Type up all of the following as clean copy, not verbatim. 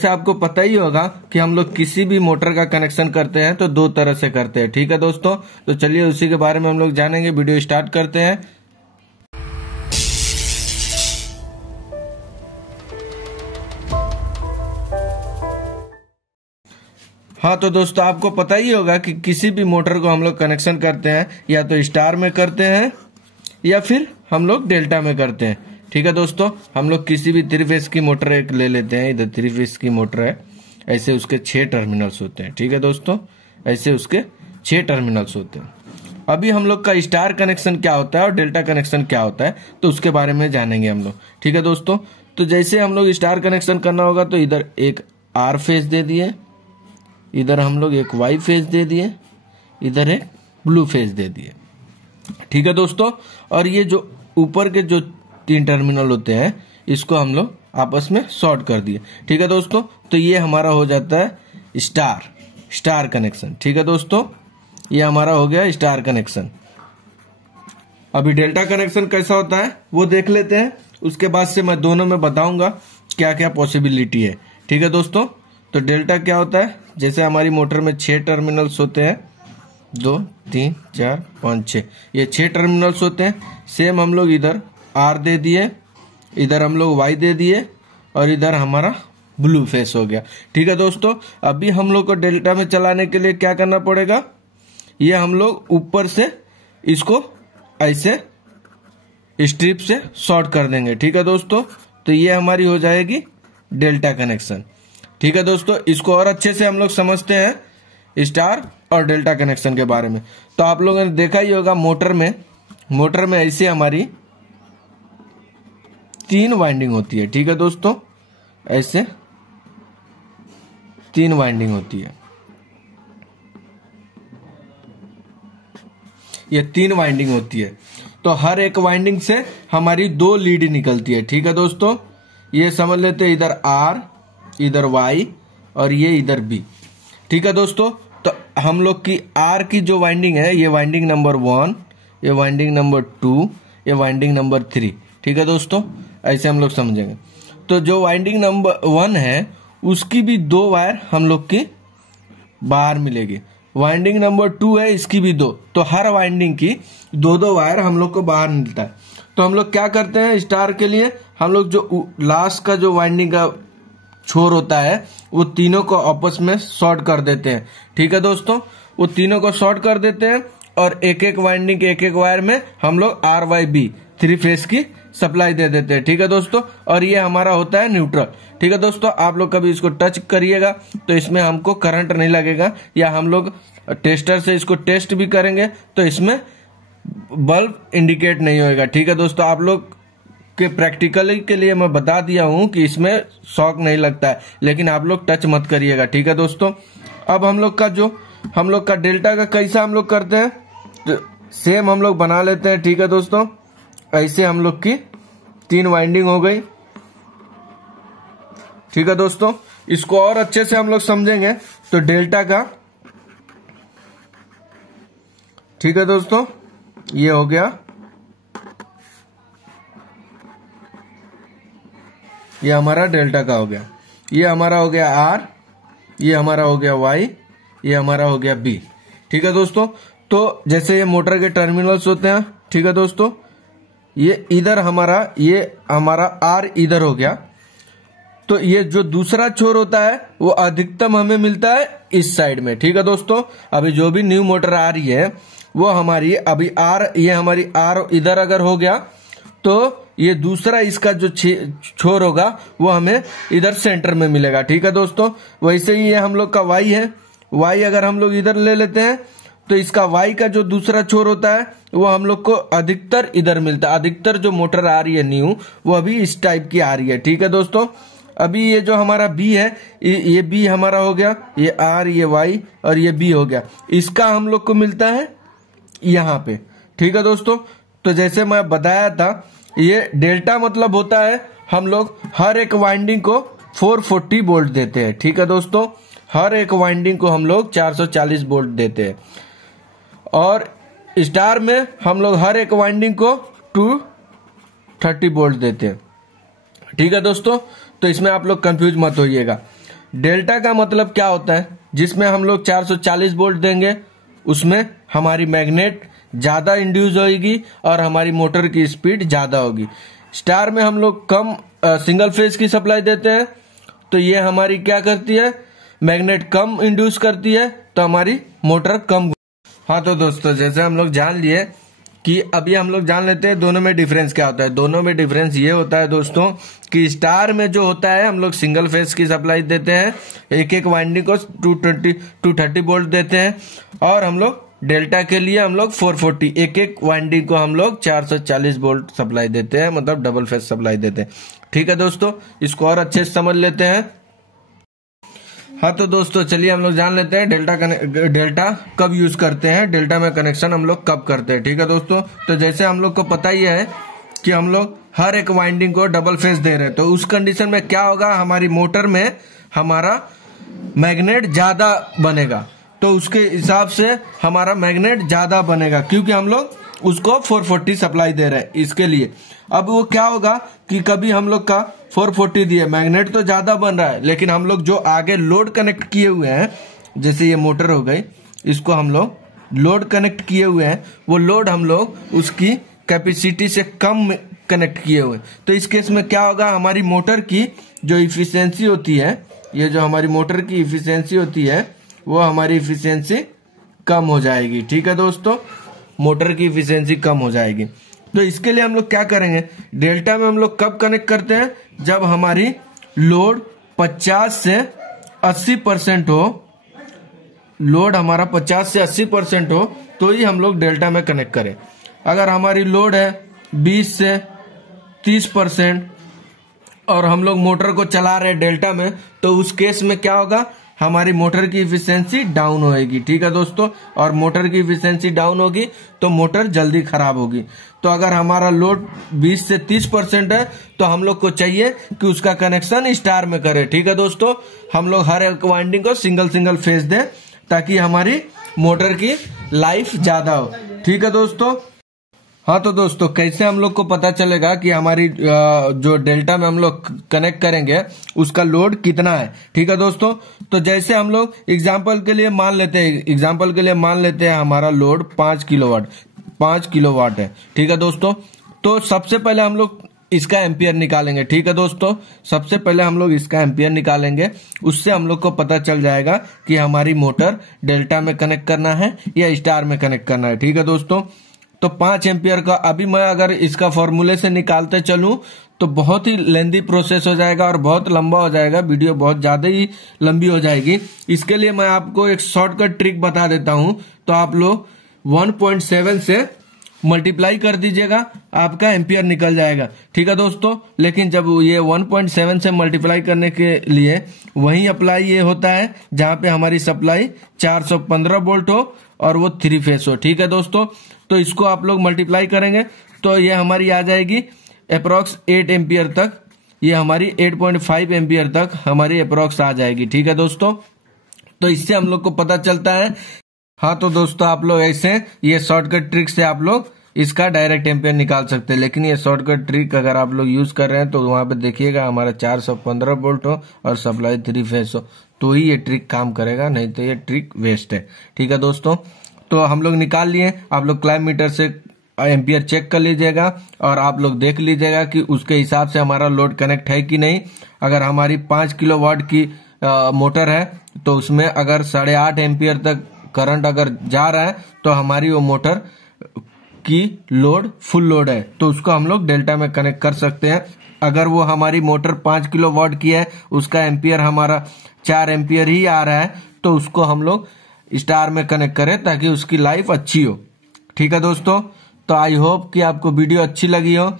जैसे आपको पता ही होगा कि हम लोग किसी भी मोटर का कनेक्शन करते हैं तो दो तरह से करते हैं, ठीक है दोस्तों। तो चलिए उसी के बारे में हम लोग जानेंगे, वीडियो स्टार्ट करते हैं। हाँ तो दोस्तों आपको पता ही होगा कि किसी भी मोटर को हम लोग कनेक्शन करते हैं या तो स्टार में करते हैं या फिर हम लोग डेल्टा में करते हैं, ठीक है दोस्तों। हम लोग किसी भी 3 फेज की मोटर एक ले लेते हैं, इधर 3 फेज की मोटर है, ऐसे उसके 6 टर्मिनल्स होते हैं, ठीक है दोस्तों। ऐसे उसके 6 टर्मिनल्स होते हैं। अभी हम लोग का स्टार कनेक्शन क्या होता है और डेल्टा कनेक्शन क्या होता है तो उसके बारे में जानेंगे हम लोग, ठीक है दोस्तों। तो जैसे हम लोग स्टार कनेक्शन करना होगा तो इधर एक आर फेज दे दिए, इधर हम लोग एक वाई फेज दे दिए, इधर एक ब्लू फेज दे दिए, ठीक है दोस्तों। और ये जो ऊपर के जो 3 टर्मिनल होते हैं इसको हम लोग आपस में शॉर्ट कर दिए, ठीक है दोस्तों। तो ये हमारा हो जाता है स्टार कनेक्शन, ठीक है दोस्तों। ये हमारा हो गया स्टार कनेक्शन। अभी डेल्टा कनेक्शन कैसा होता है वो देख लेते हैं, उसके बाद से मैं दोनों में बताऊंगा क्या क्या पॉसिबिलिटी है, ठीक है दोस्तों। तो डेल्टा क्या होता है, जैसे हमारी मोटर में 6 टर्मिनल्स होते हैं, 2 3 4 5 6, ये 6 टर्मिनल्स होते हैं। सेम हम लोग इधर आर दे दिए, इधर हम लोग वाई दे दिए और इधर हमारा ब्लू फेस हो गया, ठीक है दोस्तों। अभी हम लोग को डेल्टा में चलाने के लिए क्या करना पड़ेगा, ये हम लोग ऊपर से इसको ऐसे स्ट्रिप से शॉर्ट कर देंगे, ठीक है दोस्तों। तो ये हमारी हो जाएगी डेल्टा कनेक्शन, ठीक है दोस्तों। इसको और अच्छे से हम लोग समझते हैं स्टार और डेल्टा कनेक्शन के बारे में। तो आप लोगों ने देखा ही होगा मोटर में ऐसे हमारी 3 वाइंडिंग होती है, ठीक है दोस्तों। ऐसे 3 वाइंडिंग होती है, ये 3 वाइंडिंग होती है। तो हर एक वाइंडिंग से हमारी 2 लीड निकलती है, ठीक है दोस्तों। ये समझ लेते हैं, इधर आर, इधर वाई और ये इधर बी, ठीक है दोस्तों। तो हम लोग की आर की जो वाइंडिंग है, ये वाइंडिंग नंबर 1, ये वाइंडिंग नंबर 2, ये वाइंडिंग नंबर 3, ठीक है दोस्तों। ऐसे हम लोग समझेंगे। तो जो वाइंडिंग नंबर 1 है उसकी भी 2 वायर हम लोग की बाहर मिलेगी। वाइंडिंग नंबर 2 है, इसकी भी 2, तो हर वाइंडिंग की 2 वायर हम लोग को बाहर मिलता है। तो हम लोग क्या करते हैं स्टार के लिए, हम लोग जो लास्ट का जो वाइंडिंग का छोर होता है वो तीनों को आपस में शॉर्ट कर देते हैं, ठीक है दोस्तों। वो तीनों को शॉर्ट कर देते हैं और एक एक वाइंडिंग के एक एक वायर में हम लोग आर वाई बी 3 फेज की सप्लाई दे देते हैं, ठीक है दोस्तों। और ये हमारा होता है न्यूट्रल, ठीक है दोस्तों। आप लोग कभी इसको टच करिएगा तो इसमें हमको करंट नहीं लगेगा, या हम लोग टेस्टर से इसको टेस्ट भी करेंगे तो इसमें बल्ब इंडिकेट नहीं होएगा, ठीक है दोस्तों। आप लोग के प्रैक्टिकली के लिए मैं बता दिया हूं कि इसमें शॉक नहीं लगता है, लेकिन आप लोग टच मत करिएगा, ठीक है दोस्तों। अब हम लोग का डेल्टा का कैसा हम लोग करते हैं, तो सेम हम लोग बना लेते हैं, ठीक है दोस्तों। ऐसे हम लोग की 3 वाइंडिंग हो गई, ठीक है दोस्तों। इसको और अच्छे से हम लोग समझेंगे तो डेल्टा का, ठीक है दोस्तों, ये हो गया, ये हमारा डेल्टा का हो गया। ये हमारा हो गया आर, ये हमारा हो गया वाई, ये हमारा हो गया बी, ठीक है दोस्तों। तो जैसे ये मोटर के टर्मिनल्स होते हैं, ठीक है दोस्तों, ये इधर ये हमारा आर इधर हो गया। तो ये जो दूसरा छोर होता है वो अधिकतम हमें मिलता है इस साइड में, ठीक है दोस्तों। अभी जो भी न्यू मोटर आ रही है वो हमारी अभी आर, ये हमारी आर इधर अगर हो गया तो ये दूसरा इसका जो छोर होगा वो हमें इधर सेंटर में मिलेगा, ठीक है दोस्तों। वैसे ही ये हम लोग का वाई है, वाई अगर हम लोग इधर ले लेते हैं तो इसका वाई का जो दूसरा छोर होता है वो हम लोग को अधिकतर इधर मिलता है। अधिकतर जो मोटर आ रही है न्यू वो अभी इस टाइप की आ रही है, ठीक है दोस्तों। अभी ये जो हमारा बी है, ये बी हमारा हो गया, ये आर, ये वाई और ये बी हो गया, इसका हम लोग को मिलता है यहाँ पे, ठीक है दोस्तों। तो जैसे मैं बताया था, ये डेल्टा मतलब होता है हम लोग हर एक वाइंडिंग को 440 वोल्ट देते हैं, ठीक है दोस्तों। हर एक वाइंडिंग को हम लोग 440 वोल्ट देते हैं। और स्टार में हम लोग हर एक वाइंडिंग को 230 वोल्ट देते हैं, ठीक है दोस्तों। तो इसमें आप लोग कंफ्यूज मत होइएगा। डेल्टा का मतलब क्या होता है, जिसमें हम लोग 440 वोल्ट देंगे उसमें हमारी मैग्नेट ज्यादा इंड्यूस होगी और हमारी मोटर की स्पीड ज्यादा होगी। स्टार में हम लोग कम सिंगल फेज की सप्लाई देते हैं, तो ये हमारी क्या करती है, मैग्नेट कम इंड्यूस करती है, तो हमारी मोटर कम। हाँ तो दोस्तों, जैसे हम लोग जान लिए कि अभी हम लोग जान लेते हैं दोनों में डिफरेंस क्या होता है। दोनों में डिफरेंस ये होता है दोस्तों कि स्टार में जो होता है हम लोग सिंगल फेज की सप्लाई देते हैं, एक एक वाइंडिंग को 230 वोल्ट देते हैं, और हम लोग डेल्टा के लिए हम लोग 440 एक एक वाइंडिंग को हम लोग 440 वोल्ट सप्लाई देते हैं, मतलब डबल फेज सप्लाई देते हैं। ठीक है दोस्तों, इसको और अच्छे से समझ लेते हैं। हाँ तो दोस्तों चलिए हम लोग जान लेते हैं डेल्टा कब यूज करते हैं, डेल्टा में कनेक्शन हम लोग कब करते हैं। ठीक है दोस्तों, तो जैसे हम लोग को पता ही है कि हम लोग हर एक वाइंडिंग को डबल फेज दे रहे हैं, तो उस कंडीशन में क्या होगा, हमारी मोटर में हमारा मैग्नेट ज्यादा बनेगा, तो उसके हिसाब से हमारा मैग्नेट ज्यादा बनेगा, क्योंकि हम लोग उसको 440 सप्लाई दे रहे हैं इसके लिए। अब वो क्या होगा कि कभी हम लोग का 440 दिए, मैग्नेट तो ज्यादा बन रहा है, लेकिन हम लोग जो आगे लोड कनेक्ट किए हुए हैं, जैसे ये मोटर हो गई, इसको हम लोग लोड कनेक्ट किए हुए हैं, वो लोड हम लोग उसकी कैपेसिटी से कम कनेक्ट किए हुए, तो इस केस में क्या होगा, हमारी मोटर की जो इफिशियंसी होती है, ये जो हमारी मोटर की इफिशियंसी होती है, वो हमारी इफिशियंसी कम हो जाएगी। ठीक है दोस्तों, मोटर की इफिशियंसी कम हो जाएगी। तो इसके लिए हम लोग क्या करेंगे, डेल्टा में हम लोग कब कनेक्ट करते हैं, जब हमारी लोड 50 से 80% हो, लोड हमारा 50 से 80% हो, तो ही हम लोग डेल्टा में कनेक्ट करें। अगर हमारी लोड है 20 से 30% और हम लोग मोटर को चला रहे हैं डेल्टा में, तो उस केस में क्या होगा, हमारी मोटर की इफिशियंसी डाउन होएगी। ठीक है दोस्तों, और मोटर की इफिशियंसी डाउन होगी तो मोटर जल्दी खराब होगी। तो अगर हमारा लोड 20 से 30% है, तो हम लोग को चाहिए कि उसका कनेक्शन स्टार में करें। ठीक है दोस्तों, हम लोग हर एक वाइंडिंग को सिंगल फेज दें, ताकि हमारी मोटर की लाइफ ज्यादा हो। ठीक है दोस्तों। हाँ तो दोस्तों, कैसे हम लोग को पता चलेगा कि हमारी जो डेल्टा में हम लोग कनेक्ट करेंगे उसका लोड कितना है। ठीक है दोस्तों, तो जैसे हम लोग एग्जांपल के लिए मान लेते हैं हमारा लोड 5 किलोवाट है। ठीक है दोस्तों, तो सबसे पहले हम लोग इसका एम्पियर निकालेंगे। ठीक है दोस्तों, सबसे पहले हम लोग इसका एम्पियर निकालेंगे, उससे हम लोग को पता चल जाएगा कि हमारी मोटर डेल्टा में कनेक्ट करना है या स्टार में कनेक्ट करना है। ठीक है दोस्तों, तो 5 एम्पियर का अभी मैं अगर इसका फॉर्मूले से निकालते चलूं तो बहुत ही लेंदी प्रोसेस हो जाएगा और बहुत लंबा हो जाएगा, वीडियो बहुत ज्यादा ही लंबी हो जाएगी। इसके लिए मैं आपको एक शॉर्टकट ट्रिक बता देता हूं, तो आप लोग 1.7 से मल्टीप्लाई कर दीजिएगा, आपका एम्पियर निकल जाएगा। ठीक है दोस्तों, लेकिन जब ये 1.7 से मल्टीप्लाई करने के लिए वही अप्लाई ये होता है जहां पे हमारी सप्लाई 415 वोल्ट हो और वो 3 फेस हो। ठीक है दोस्तों, तो इसको आप लोग मल्टीप्लाई करेंगे तो ये हमारी आ जाएगी अप्रोक्स 8 एम्पियर तक, ये हमारी 8.5 एम्पियर तक हमारी अप्रोक्स आ जाएगी। ठीक है दोस्तों, तो इससे हम लोग को पता चलता है। हाँ तो दोस्तों, आप लोग ऐसे ये शॉर्टकट ट्रिक से आप लोग इसका डायरेक्ट एम्पियर निकाल सकते हैं, लेकिन ये शॉर्टकट ट्रिक अगर आप लोग यूज कर रहे हैं तो वहां पे देखिएगा हमारा 415 वोल्ट हो और सप्लाई 3 फेस हो, तो ही ये ट्रिक काम करेगा, नहीं तो ये ट्रिक वेस्ट है। ठीक है दोस्तों, तो हम लोग निकाल लिए, आप लोग क्लाइम मीटर से एम्पियर चेक कर लीजिएगा और आप लोग देख लीजिएगा कि उसके हिसाब से हमारा लोड कनेक्ट है कि नहीं। अगर हमारी 5 किलोवाट की मोटर है तो उसमें अगर 8.5 एम्पियर तक करंट अगर जा रहा है तो हमारी वो मोटर की लोड फुल लोड है, तो उसको हम लोग डेल्टा में कनेक्ट कर सकते हैं। अगर वो हमारी मोटर 5 किलोवाट की है, उसका एम्पियर हमारा 4 एम्पियर ही आ रहा है, तो उसको हम लोग स्टार में कनेक्ट करें ताकि उसकी लाइफ अच्छी हो। ठीक है दोस्तों, तो आई होप कि आपको वीडियो अच्छी लगी हो।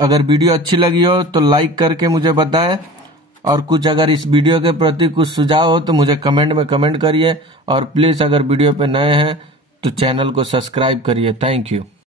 अगर वीडियो अच्छी लगी हो तो लाइक करके मुझे बताएं, और कुछ अगर इस वीडियो के प्रति कुछ सुझाव हो तो मुझे कमेंट में कमेंट करिए, और प्लीज अगर वीडियो पे नए हैं तो चैनल को सब्सक्राइब करिए। Thank you.